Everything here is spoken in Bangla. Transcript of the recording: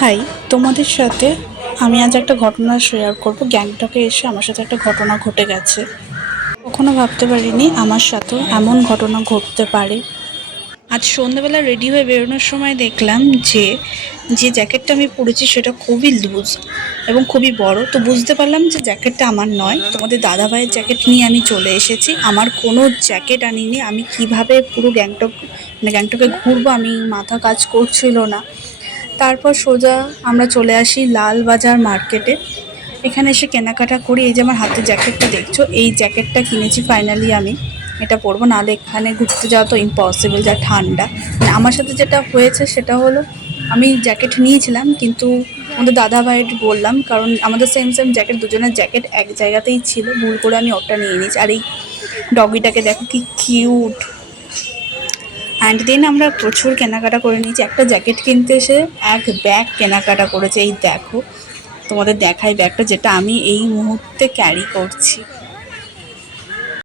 হাই, তোমাদের সাথে আমি আজ একটা ঘটনা শেয়ার করব। গ্যাংটকে এসে আমার সাথে একটা ঘটনা ঘটে গেছে। কখনো ভাবতে পারিনি আমার সাথেও এমন ঘটনা ঘটতে পারে। আজ সন্ধ্যাবেলা রেডি হয়ে বেরোনোর সময় দেখলাম যে যে জ্যাকেটটা আমি পরেছি সেটা খুবই লুজ এবং খুবই বড়। তো বুঝতে পারলাম যে জ্যাকেটটা আমার নয়। তোমাদের দাদাভাইয়ের জ্যাকেট নিয়ে আমি চলে এসেছি। আমার কোনো জ্যাকেট আনিনি। আমি কিভাবে পুরো গ্যাংটকে ঘুরবো, আমি মাথা কাজ করছিল না। তারপর সোজা আমরা চলে আসি লালবাজার মার্কেটে। এখানে এসে কেনাকাটা করি। এই যে আমার হাতে জ্যাকেটটা দেখছো, এই জ্যাকেটটা কিনেছি ফাইনালি। আমি এটা পরবো, নাহলে এখানে ঘুরতে যাওয়া তো ইম্পসিবল, যা ঠান্ডা। মানে আমার সাথে যেটা হয়েছে সেটা হলো, আমি জ্যাকেট নিয়েছিলাম কিন্তু আমাদের দাদা ভাইয়ের বললাম, কারণ আমাদের সেম সেম জ্যাকেট, দুজনের জ্যাকেট এক জায়গাতেই ছিল, ভুল করে আমি ওটা নিয়ে নিয়েছি। আর এই ডগিটাকে দেখো কি কিউট। অ্যান্ড দেন আমরা প্রচুর কেনাকাটা করে নিয়েছি। একটা জ্যাকেট কিনতে এসে এক ব্যাগ কেনাকাটা করেছে। এই দেখো, তোমাদের দেখাই ব্যাগটা, যেটা আমি এই মুহূর্তে ক্যারি করছি।